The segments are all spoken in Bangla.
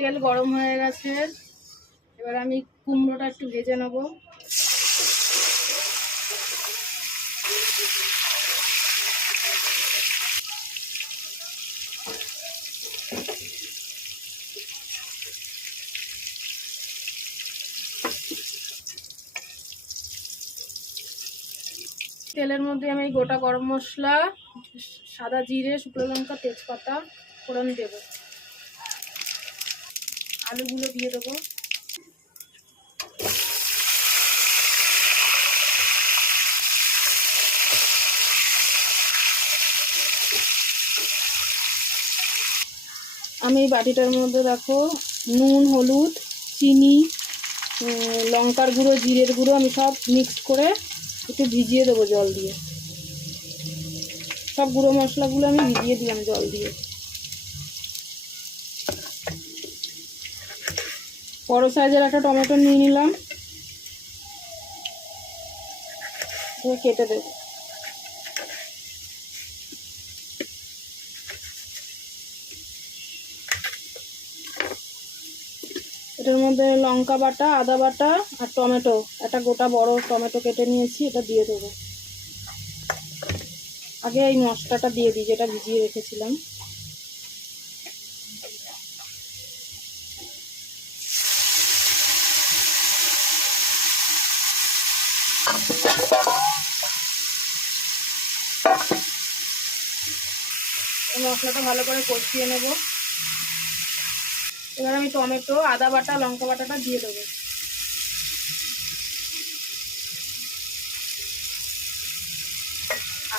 তেল গরম হয়ে গেছে, এবার আমি কুমড়োটা একটু ভেজে নেব। তেলের মধ্যে আমি গোটা গরম মশলা, সাদা জিরে, শুকনো লঙ্কা, তেজপাতা ফোড়ন দেব। আলুগুলো দিয়ে দেবো। আমি এই বাটিটার মধ্যে দেখো নুন, হলুদ, চিনি, লঙ্কার গুঁড়ো, জিরের গুঁড়ো আমি সব মিক্স করে একটু ভিজিয়ে দেবো জল দিয়ে। সব গুঁড়ো মশলাগুলো আমি ভিজিয়ে দিলাম জল দিয়ে। বড় সাইজের একটা টমেটো নিয়ে নিলাম, কেটে দেব। এটার মধ্যে লঙ্কা বাটা, আদা বাটা আর টমেটো, একটা গোটা বড় টমেটো কেটে নিয়েছি, এটা দিয়ে দেবো। আগে এই মশলাটা দিয়ে দিই যেটা ভিজিয়ে রেখেছিলাম। মশলাটা ভালো করে কষিয়ে নেব। এবার আমি টমেটো, আদা বাটা, লঙ্কা বাটাটা দিয়ে দেবো।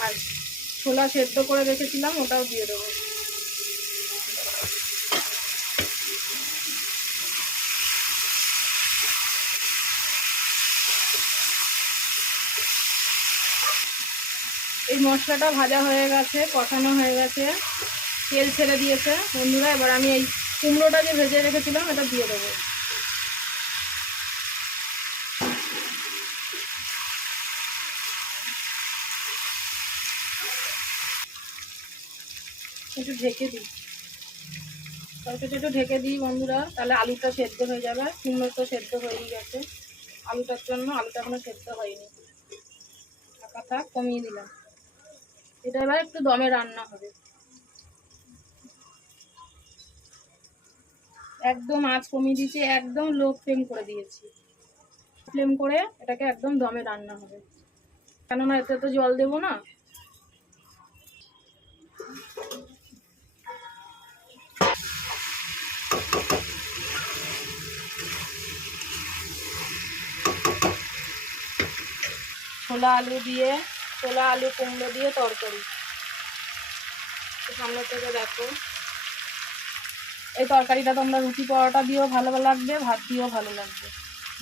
আর ছোলা সেদ্ধ করে রেখেছিলাম ওটাও দিয়ে দেবো। এই মশলাটা ভাজা হয়ে গেছে, কষানো হয়ে গেছে, তেল ছেড়ে দিয়েছে বন্ধুরা। এবার আমি এই কুমড়োটা যে ভেজে রেখেছিলাম এটা দিয়ে দেবো। একটু ঢেকে দিই, তরকারিটা একটু ঢেকে দিই বন্ধুরা, তাহলে আলুটা সেদ্ধ হয়ে যাবে। কুমড়ো তো সেদ্ধ হয়েই গেছে, আলুটার জন্য আলুটা এখনো সেদ্ধ হয়নি। ঢাকা থাক, কমিয়ে দিলাম। এটা এবার একটু দমে রান্না হবে। একদম আঁচ কমিয়ে দিয়েছি, একদম লো ফ্লেম করে দিয়েছি। ফ্লেম করে এটাকে একদম দমে রান্না হবে, কেননা এতে তো জল দেবো না। ছোলা আলু কুমড়ো দিয়ে তরকারি। সামনে থেকে দেখো, এই তরকারিটা তোমরা রুটি পরোটা দিয়েও ভালো লাগবে, ভাত দিয়েও ভালো লাগবে।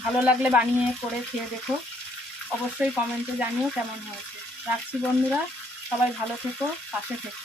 ভালো লাগলে বানিয়ে করে খেয়ে দেখো, অবশ্যই কমেন্টে জানিও কেমন হয়েছে। রাখছি বন্ধুরা, সবাই ভালো থেকো, পাশে থেকো।